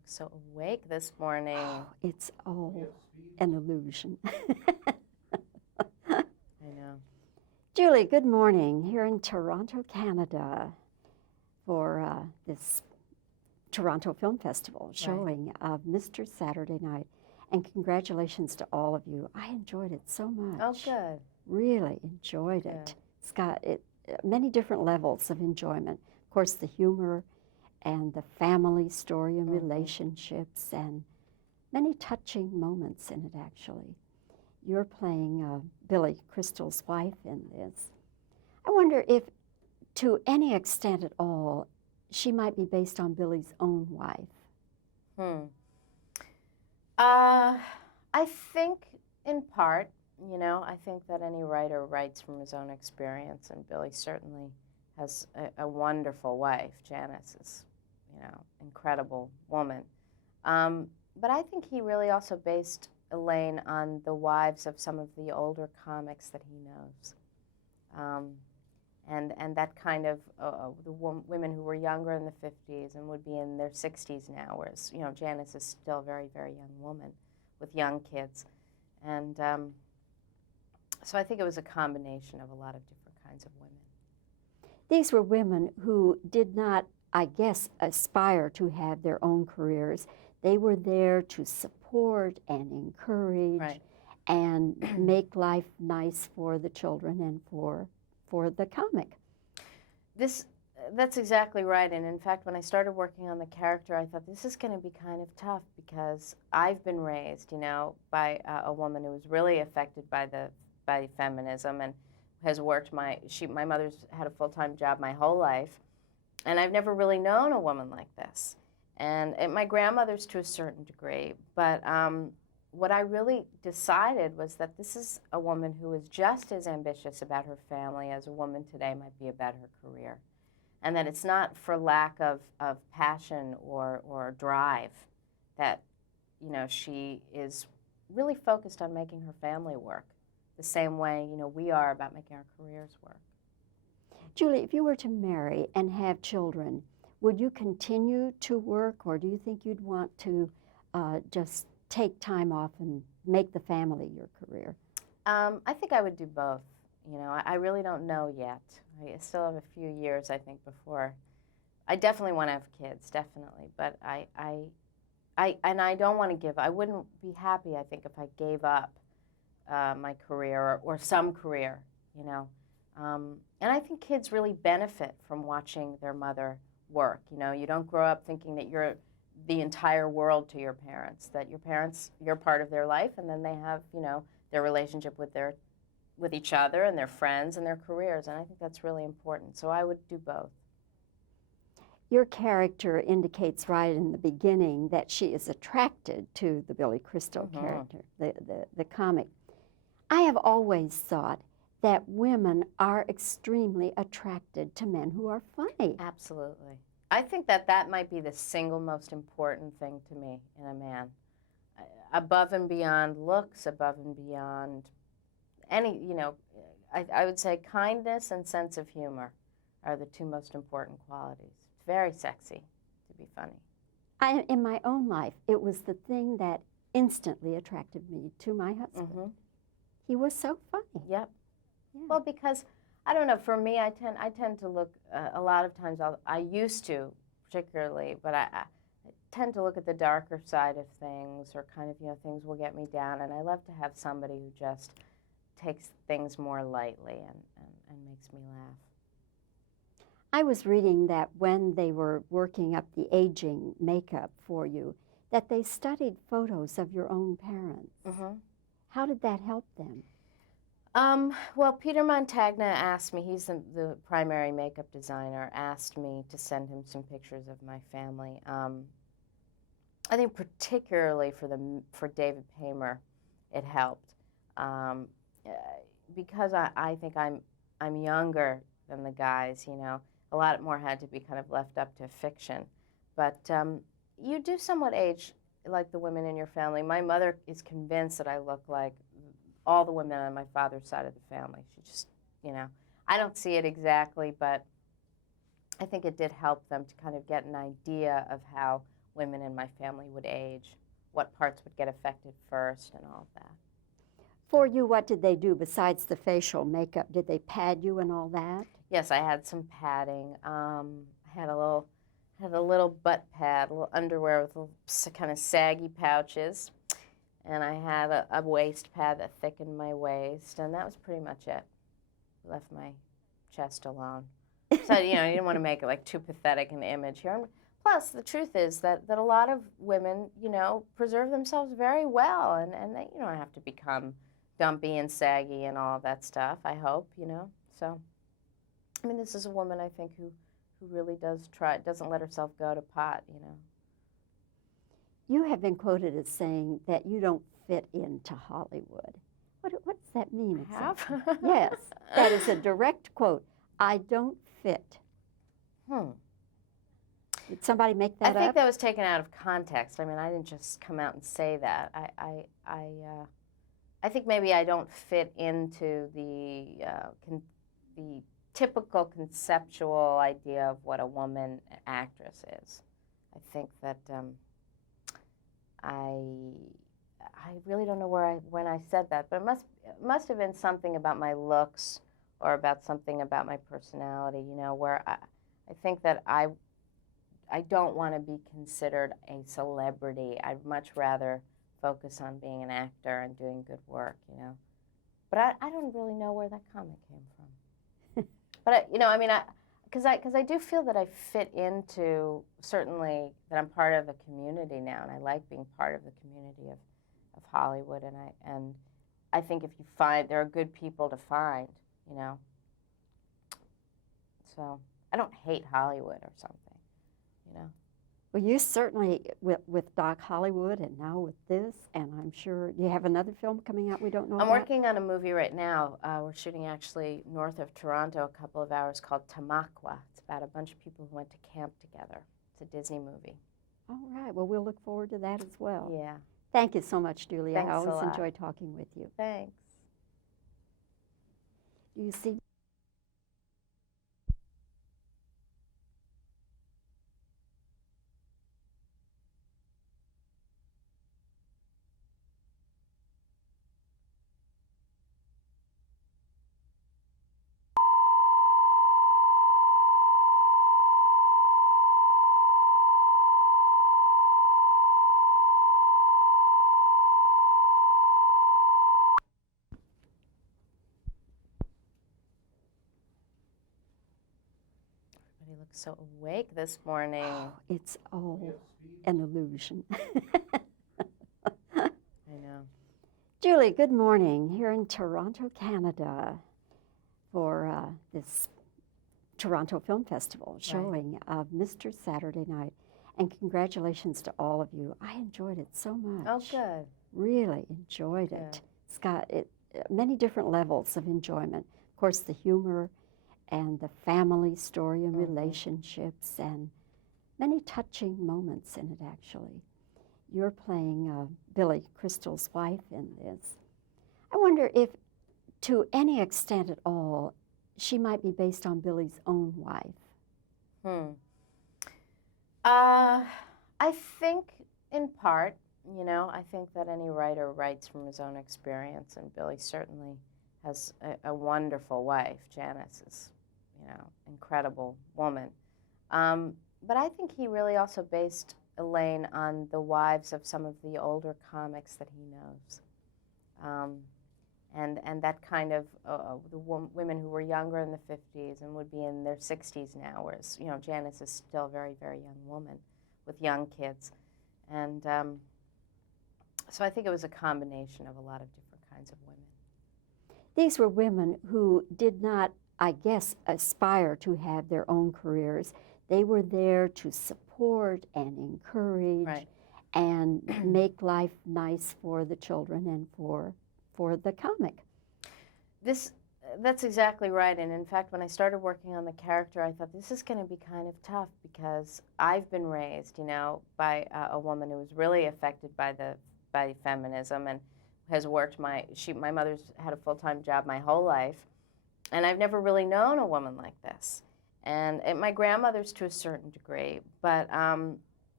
look so awake this morning. Oh, it's all an illusion. I know. Julie, good morning here in Toronto, Canada for this Toronto Film Festival showing of Mr. Saturday Night. And congratulations to all of you. I enjoyed it so much. Oh, good. Really enjoyed it. Good. It's got many different levels of enjoyment. Of course, the humor and the family story and relationships and many touching moments in it, actually. You're playing Billy Crystal's wife in this. I wonder if, to any extent at all, she might be based on Billy's own wife. I think in part, I think that any writer writes from his own experience, and Billy certainly has a wonderful wife. Janice is, incredible woman. But I think he really also based Elaine on the wives of some of the older comics that he knows. And that kind of, the women who were younger in the 50s and would be in their 60s now, whereas, Janice is still a very, very young woman with young kids. And so I think it was a combination of a lot of different kinds of women. These were women who did not, I guess, aspire to have their own careers. They were there to support and encourage and make life nice for the children and for the comic. That's exactly right. And in fact, when I started working on the character, I thought this is going to be kind of tough because I've been raised, by a woman who was really affected by feminism and has worked. My mother's had a full-time job my whole life, and I've never really known a woman like this. And my grandmother's to a certain degree, but what I really decided was that this is a woman who is just as ambitious about her family as a woman today might be about her career. And that it's not for lack of passion or drive that, she is really focused on making her family work the same way, we are about making our careers work. Julie, if you were to marry and have children, would you continue to work, or do you think you'd want to just take time off and make the family your career? I think I would do both. I really don't know yet. I still have a few years, I think, before. I definitely want to have kids, definitely. But I don't want to give. I wouldn't be happy, I think, if I gave up my career or some career, And I think kids really benefit from watching their mother work. You don't grow up thinking that you're the entire world to your parents, that your parents, you're part of their life, and then they have, their relationship with each other and their friends and their careers, and I think that's really important. So I would do both. Your character indicates right in the beginning that she is attracted to the Billy Crystal character, the comic. I have always thought that women are extremely attracted to men who are funny. Absolutely. I think that might be the single most important thing to me in a man. Above and beyond looks, above and beyond any, I would say kindness and sense of humor are the two most important qualities. It's very sexy to be funny. In my own life, it was the thing that instantly attracted me to my husband. He was so funny. Yep. Yeah. Well, because I don't know. For me, I tend to look a lot of times. I used to, particularly, but I tend to look at the darker side of things, or kind of things will get me down. And I love to have somebody who just takes things more lightly and makes me laugh. I was reading that when they were working up the aging makeup for you, that they studied photos of your own parents. How did that help them? Well, Peter Montagna asked me, he's the primary makeup designer, asked me to send him some pictures of my family. I think particularly for David Paymer, it helped. Because I think I'm younger than the guys, a lot more had to be kind of left up to fiction. But you do somewhat age like the women in your family. My mother is convinced that I look like all the women on my father's side of the family. She just, I don't see it exactly, but I think it did help them to kind of get an idea of how women in my family would age, what parts would get affected first, and all of that. For you, what did they do besides the facial makeup? Did they pad you and all that? Yes, I had some padding. I had a little butt pad, a little underwear with little kind of saggy pouches, and I had a waist pad that thickened my waist, and that was pretty much it. Left my chest alone. So you know, I didn't want to make it like too pathetic an image here. Plus, the truth is that a lot of women, you know, preserve themselves very well, and they, you don't have to become dumpy and saggy and all of that stuff, I hope, you know. So, I mean, this is a woman, I think, who really doesn't let herself go to pot, you know. You have been quoted as saying that you don't fit into Hollywood. What does that mean exactly? Have? Yes, that is a direct quote. I don't fit. Did somebody make that up? I think that was taken out of context. I mean, I didn't just come out and say that. I think maybe I don't fit into the typical conceptual idea of what a woman actress is. I think that I really don't know when I said that, but it must have been something about my looks or about something about my personality, you know, where I think that I don't want to be considered a celebrity. I'd much rather focus on being an actor and doing good work, you know. But I don't really know where that comment came from. But, you know, I mean, because I do feel that I fit into, certainly, that I'm part of a community now, and I like being part of the community of Hollywood, and I think if you find, there are good people to find, you know. So I don't hate Hollywood or something, you know. Well, you certainly, with Doc Hollywood and now with this, and I'm sure you have another film coming out we don't know I'm about? working on a movie right now. We're shooting actually north of Toronto, a couple of hours, called Tamaqua. It's about a bunch of people who went to camp together. It's a Disney movie. All right. Well, we'll look forward to that as well. Yeah. Thank you so much, Julie. Thanks I a always lot. enjoy talking with you. Thanks. Do you see? Everybody looks so awake this morning. Oh, it's all an illusion. I know. Julie, good morning here in Toronto, Canada for this Toronto Film Festival showing of Mr. Saturday Night. And congratulations to all of you. I enjoyed it so much. Oh, good. Really enjoyed Good. it. It's got many different levels of enjoyment. Of course, the humor and the family story and relationships and many touching moments in it, actually. You're playing Billy Crystal's wife in this. I wonder if, to any extent at all, she might be based on Billy's own wife. I think in part, you know, I think that any writer writes from his own experience, and Billy certainly has a wonderful wife. Janice is, you know, incredible woman. But I think he really also based Elaine on the wives of some of the older comics that he knows. And that kind of, the women who were younger in the 50s and would be in their 60s now, whereas, you know, Janice is still a very, very young woman with young kids. And so I think it was a combination of a lot of different kinds of women. These were women who did not, I guess, aspire to have their own careers. They were there to support and encourage and make life nice for the children and for the comic. That's exactly right. And in fact, when I started working on the character, I thought this is going to be kind of tough because I've been raised, you know, by a woman who was really affected by feminism and has worked my mother's had a full-time job my whole life, and I've never really known a woman like this. And my grandmother's to a certain degree, but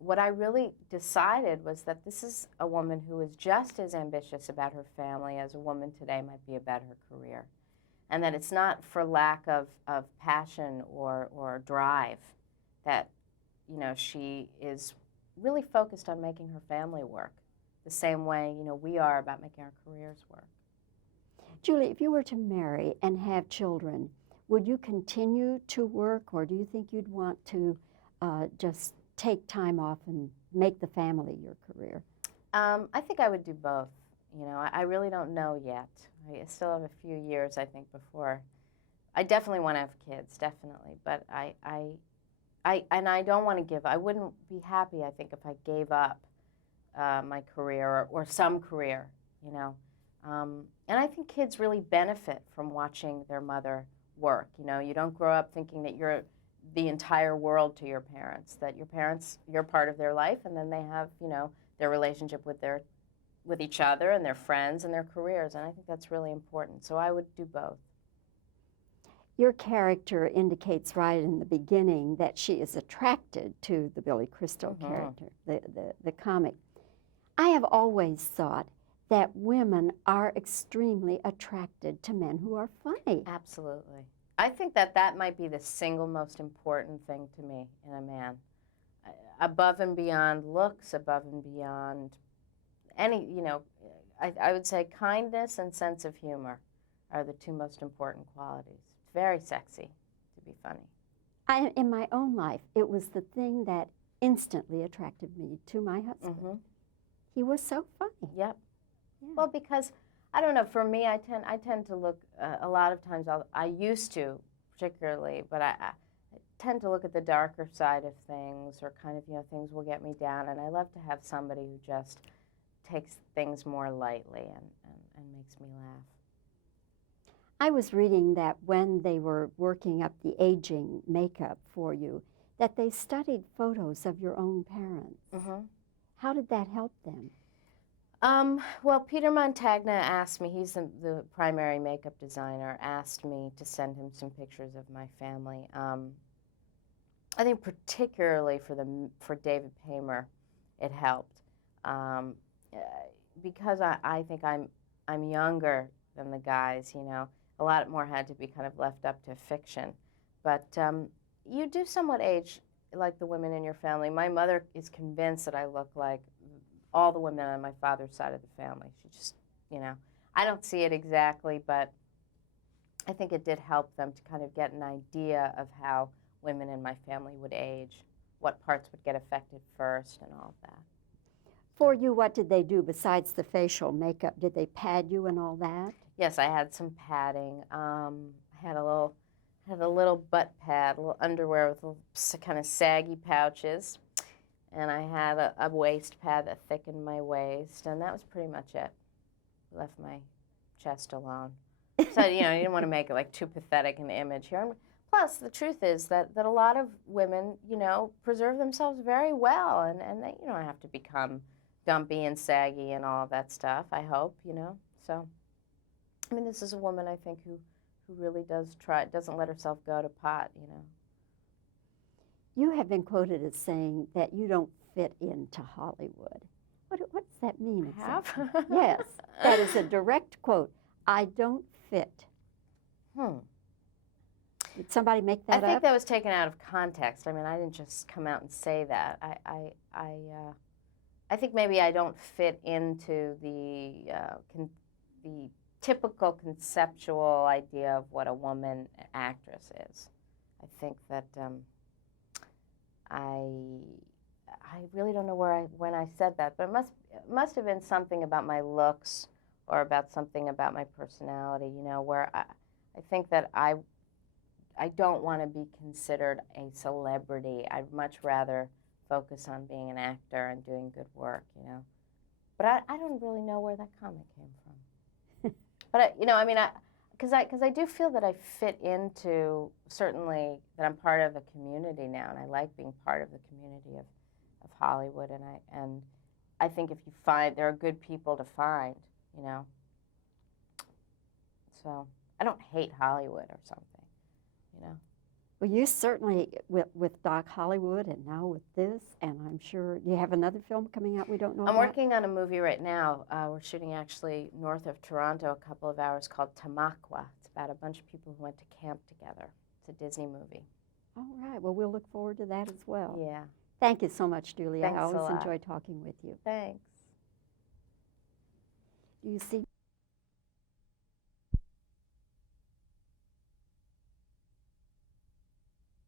what I really decided was that this is a woman who is just as ambitious about her family as a woman today might be about her career. And that it's not for lack of passion or drive that, you know, she is really focused on making her family work the same way, you know, we are about making our careers work. Julie, if you were to marry and have children, would you continue to work, or do you think you'd want to just take time off and make the family your career? I think I would do both. You know, I really don't know yet. I still have a few years, I think, before. I definitely want to have kids, definitely. But I don't want to give. I wouldn't be happy, I think, if I gave up my career or some career. You know, and I think kids really benefit from watching their mother work. You know, you don't grow up thinking that you're the entire world to your parents. That your parents, you're part of their life, and then they have, you know, their relationship with each other and their friends and their careers, and I think that's really important. So I would do both. Your character indicates right in the beginning that she is attracted to the Billy Crystal character, the comic. I have always thought that women are extremely attracted to men who are funny. Absolutely. I think that that might be the single most important thing to me in a man. Above and beyond looks, above and beyond any, you know, I would say kindness and sense of humor are the two most important qualities. It's very sexy to be funny. In my own life, it was the thing that instantly attracted me to my husband. He was so funny. Yep. Yeah. Well, because I don't know. For me, I tend to look a lot of times. I used to, particularly, but I tend to look at the darker side of things, or kind of, you know, things will get me down. And I love to have somebody who just takes things more lightly and makes me laugh. I was reading that when they were working up the aging makeup for you, that they studied photos of your own parents. How did that help them? Well, Peter Montagna asked me, he's the primary makeup designer, asked me to send him some pictures of my family. I think particularly for David Paymer, it helped. Because I think I'm younger than the guys, you know, a lot more had to be kind of left up to fiction. But you do somewhat age like the women in your family. My mother is convinced that I look like all the women on my father's side of the family. She just, you know, I don't see it exactly, but I think it did help them to kind of get an idea of how women in my family would age, what parts would get affected first, and all of that. For you, what did they do besides the facial makeup? Did they pad you and all that? Yes, I had some padding. I had a little butt pad, a little underwear with little kind of saggy pouches. And I had a waist pad that thickened my waist, and that was pretty much it. Left my chest alone. So, you know, I didn't want to make it like too pathetic an image here. Plus, the truth is that a lot of women, you know, preserve themselves very well, and they, you don't have to become dumpy and saggy and all of that stuff, I hope, you know. So, I mean, this is a woman, I think, who really doesn't let herself go to pot, you know. You have been quoted as saying that you don't fit into Hollywood. What does that mean exactly? Have? Yes, that is a direct quote. I don't fit. Did somebody make that up? I think that was taken out of context. I mean, I didn't just come out and say that. I think maybe I don't fit into the typical conceptual idea of what a woman actress is. I think that I really don't know when I said that, but it must have been something about my looks or about something about my personality, you know, where I think that I don't want to be considered a celebrity. I'd much rather focus on being an actor and doing good work, you know. But I don't really know where that comment came from. But, you know, I mean, because I do feel that I fit into, certainly, that I'm part of a community now, and I like being part of the community of Hollywood, and I think if you find, there are good people to find, you know. So I don't hate Hollywood or something, you know. Well, you certainly, with Doc Hollywood and now with this, and I'm sure. You have another film coming out we don't know I'm about? working on a movie right now. We're shooting actually north of Toronto, a couple of hours, called Tamaqua. It's about a bunch of people who went to camp together. It's a Disney movie. All right. Well, we'll look forward to that as well. Yeah. Thank you so much, Julie. Thanks I a always lot. enjoy talking with you. Thanks. Do you see